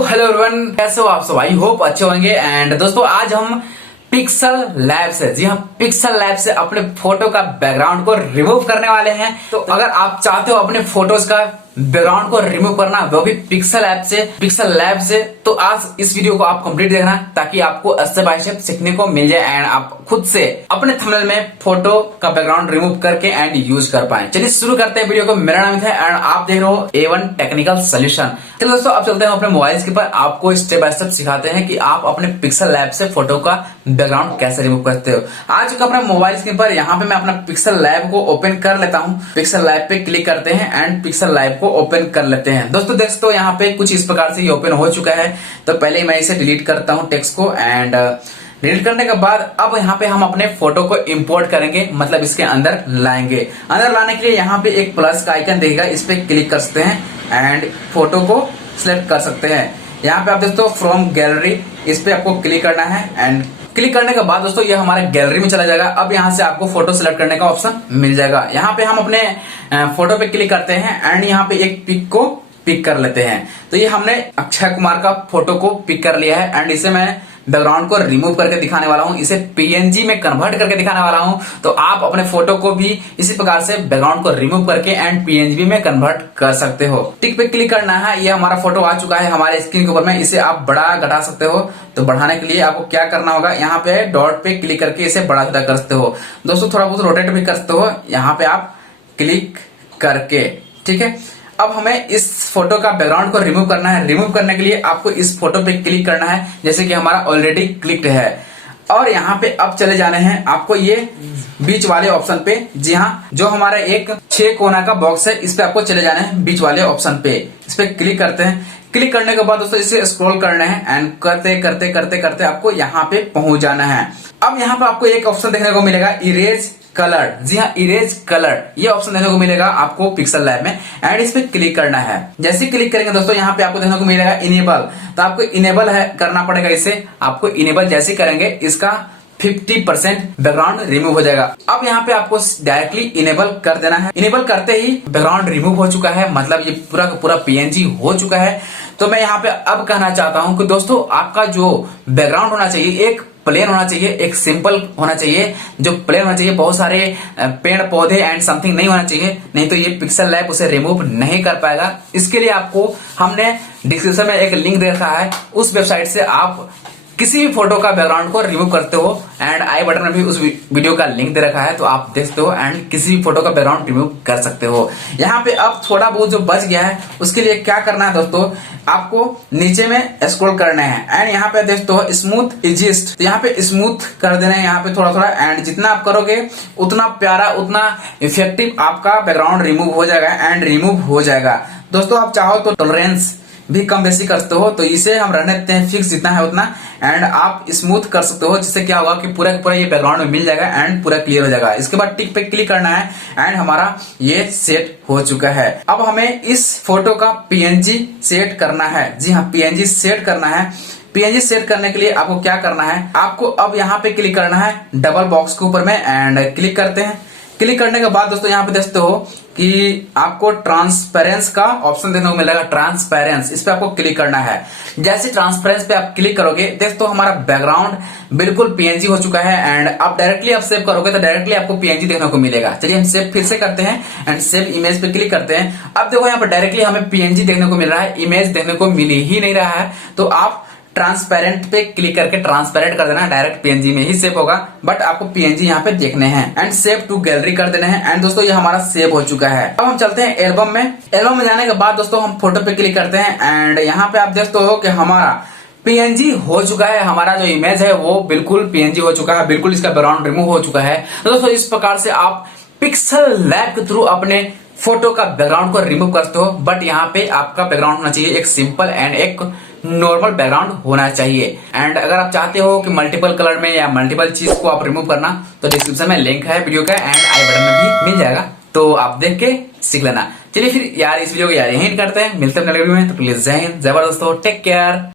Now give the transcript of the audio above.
Hello everyone, कैसे हो आप सब? आई होप अच्छे होंगे। एंड दोस्तों, आज हम पिक्सल लैब से, जी हाँ, पिक्सल लैब से अपने फोटो का बैकग्राउंड को रिमूव करने वाले हैं। तो अगर आप चाहते हो अपने फोटोज का बैकग्राउंड को रिमूव करना, वो भी पिक्सल ऐप से, पिक्सल लैब से, तो आज इस वीडियो को आप कंप्लीट देखना ताकि आपको स्टेप बाय स्टेप सीखने को मिल जाए एंड आप खुद से अपने थंबनेल में फोटो का बैकग्राउंड रिमूव करके एंड यूज कर पाए। चलिए शुरू करते हैं वीडियो को। मेरा नाम है एंड आप देख रहे हो A1 टेक्निकल सोल्यूशन। चलो दोस्तों, अब चलते हैं अपने मोबाइल के ऊपर। आपको स्टेप बाय स्टेप सिखाते हैं कि आप अपने पिक्सल लैब से फोटो का बैकग्राउंड कैसे रिमूव करते हो। आज का अपना मोबाइल के ऊपर यहाँ पे मैं अपना पिक्सल लैब को ओपन कर लेता हूँ। पिक्सल लैब पे क्लिक करते हैं एंड पिक्सल लैब को ओपन कर लेते हैं। दोस्तों तो यहाँ पे कुछ इस प्रकार से ये ओपन हो चुका है। तो पहले मैं इसे डिलीट करता हूँ टेक्स्ट को। एंड डिलीट करने के बाद अब यहाँ पे हम अपने फोटो को इंपोर्ट करेंगे, मतलब इसके अंदर लाएंगे। अंदर लाने के लिए यहाँ पे एक प्लस का आइकन देगा, इस पे क्लिक कर सकते हैं एंड फोटो को सिलेक्ट कर सकते हैं। यहाँ पे आप दोस्तों फ्रॉम गैलरी, इस पे आपको क्लिक करना है एंड क्लिक करने के बाद दोस्तों ये हमारे गैलरी में चला जाएगा। अब यहाँ से आपको फोटो सिलेक्ट करने का ऑप्शन मिल जाएगा। यहाँ पे हम अपने फोटो पे क्लिक करते हैं एंड यहाँ पे एक पिक को पिक कर लेते हैं। तो ये हमने अक्षय कुमार का फोटो को पिक कर लिया है एंड इसे मैं बैकग्राउंड को रिमूव करके दिखाने वाला हूं, इसे PNG में कन्वर्ट करके दिखाने वाला हूं। तो आप अपने फोटो को भी इसी प्रकार से बैकग्राउंड को रिमूव करके एंड PNG में कन्वर्ट कर सकते हो। टिक पे क्लिक करना है। ये हमारा फोटो आ चुका है हमारे स्क्रीन के ऊपर में। इसे आप बड़ा घटा सकते हो। तो बढ़ाने के लिए आपको क्या करना होगा, यहाँ पे डॉट पे क्लिक करके इसे बड़ा छोटा कर सकते हो। दोस्तों थोड़ा बहुत रोटेट भी कर सकते हो यहाँ पे आप क्लिक करके, ठीक है। अब हमें इस फोटो का बैकग्राउंड को रिमूव करना है। रिमूव करने के लिए आपको इस फोटो पे क्लिक करना है, जैसे कि हमारा ऑलरेडी क्लिक्ड है। और यहाँ पे अब चले जाने हैं आपको ये बीच वाले ऑप्शन पे। जी हाँ, जो हमारा एक 6 कोना का बॉक्स है, इस पे आपको चले जाना है बीच वाले ऑप्शन पे। इस पे क्लिक करते हैं। क्लिक करने के बाद दोस्तों इसे स्क्रॉल करना है एंड करते करते करते करते आपको यहाँ पे पहुंच जाना है। अब यहाँ पे आपको एक ऑप्शन देखने को मिलेगा, इरेज कलर। जी हाँ, इरेज कलर, ये ऑप्शन देखने को मिलेगा आपको पिक्सल लैब में एंड इस पे क्लिक करना है। जैसे क्लिक करेंगे दोस्तों यहाँ पे आपको देखने को मिलेगा इनेबल। तो आपको इनेबल है करना पड़ेगा इसे। आपको इनेबल जैसे करेंगे इसका 50% बैकग्राउंड रिमूव हो जाएगा। अब यहाँ पे आपको डायरेक्टली इनेबल कर देना है। इनेबल करते ही बैकग्राउंड रिमूव हो चुका है, मतलब ये पूरा का पूरा PNG हो चुका है। तो मैं यहाँ पे अब कहना चाहता हूँ कि दोस्तों आपका जो बैकग्राउंड होना चाहिए एक प्लेन होना चाहिए, एक सिंपल होना चाहिए। जो प्लेन होना चाहिए, बहुत सारे पेड़ पौधे एंड समथिंग नहीं होना चाहिए, नहीं तो ये पिक्सल लैब उसे रिमूव नहीं कर पाएगा। इसके लिए आपको हमने डिस्क्रिप्शन में एक लिंक दे रखा है, उस वेबसाइट से आप किसी भी फोटो का बैकग्राउंड को रिमूव करते हो एंड आई बटन में भी उस वीडियो का लिंक दे रखा है, तो आप देख सकते हो एंड किसी भी फोटो का बैकग्राउंड रिमूव कर सकते हो। यहाँ पे अब थोड़ा बहुत जो बच गया है उसके लिए क्या करना है दोस्तों, आपको नीचे में स्क्रॉल करना है एंड यहाँ पे देखते हो स्मूथ इजिस्ट, तो यहाँ पे स्मूथ कर देना है यहाँ पे थोड़ा थोड़ा। एंड जितना आप करोगे उतना प्यारा, उतना इफेक्टिव आपका बैकग्राउंड रिमूव हो जाएगा एंड रिमूव हो जाएगा। दोस्तों आप चाहो तो टॉलरेंस भी कम बेसी कर सकते हो, तो इसे हम रहने देते हैं फिक्स जितना है उतना। एंड आप स्मूथ कर सकते हो, जिससे क्या होगा कि पूरा पूरा ये बैकग्राउंड में मिल जाएगा एंड पूरा क्लियर हो जाएगा। इसके बाद टिक पे क्लिक करना है एंड हमारा ये सेट हो चुका है। अब हमें इस फोटो का PNG सेट करना है। जी हाँ, PNG सेट करना है। PNG सेट करने के लिए आपको क्या करना है, आपको अब यहाँ पे क्लिक करना है डबल बॉक्स के ऊपर में एंड क्लिक करते हैं। क्लिक करने के बाद दोस्तों यहाँ पे देखते हो कि आपको ट्रांसपेरेंस का ऑप्शन देखने को मिलेगा, ट्रांसपेरेंस, इस पे आपको क्लिक करना है। जैसे ट्रांसपेरेंस पे आप क्लिक करोगे देखो हमारा बैकग्राउंड बिल्कुल PNG हो चुका है एंड आप डायरेक्टली आप सेव करोगे तो डायरेक्टली आपको PNG देखने को मिलेगा। चलिए हम सेव फिर से करते हैं एंड सेव इमेज पे क्लिक करते हैं। अब देखो यहाँ पे डायरेक्टली हमें PNG देखने को मिल रहा है, इमेज देखने को मिल ही नहीं रहा है। तो आप ट्रांसपेरेंट पे क्लिक करके ट्रांसपेरेंट कर देना, डायरेक्ट PNG में ही सेव होगा, बट आपको PNG यहाँ पे देखने हैं एंड सेव टू गैलरी कर देना है। एंड दोस्तों ये हमारा सेव हो चुका है। अब हम चलते हैं एल्बम में। एल्बम में जाने के बाद दोस्तों हम फोटो पे क्लिक करते हैं एंड यहाँ पे आप देखते हो कि हमारा PNG हो चुका है। हमारा जो इमेज है वो बिल्कुल PNG हो चुका है, बिल्कुल इसका बैकग्राउंड रिमूव हो चुका है। तो दोस्तों इस प्रकार से आप पिक्सल लैब के थ्रू अपने फोटो का बैकग्राउंड को रिमूव करते हो, बट यहाँ पे आपका बैकग्राउंड होना चाहिए एक सिंपल एंड एक नॉर्मल बैकग्राउंड होना चाहिए। एंड अगर आप चाहते हो कि मल्टीपल कलर में या मल्टीपल चीज को आप रिमूव करना, तो डिस्क्रिप्शन में लिंक है वीडियो का एंड आई बटन में भी मिल जाएगा, तो आप देख के सीख लेना। चलिए फिर यार इस वीडियो को यार यहीं करते हैं, मिलते हैं अगले वीडियो में। तो प्लीज जय हिंद, जबरदस्त, टेक केयर।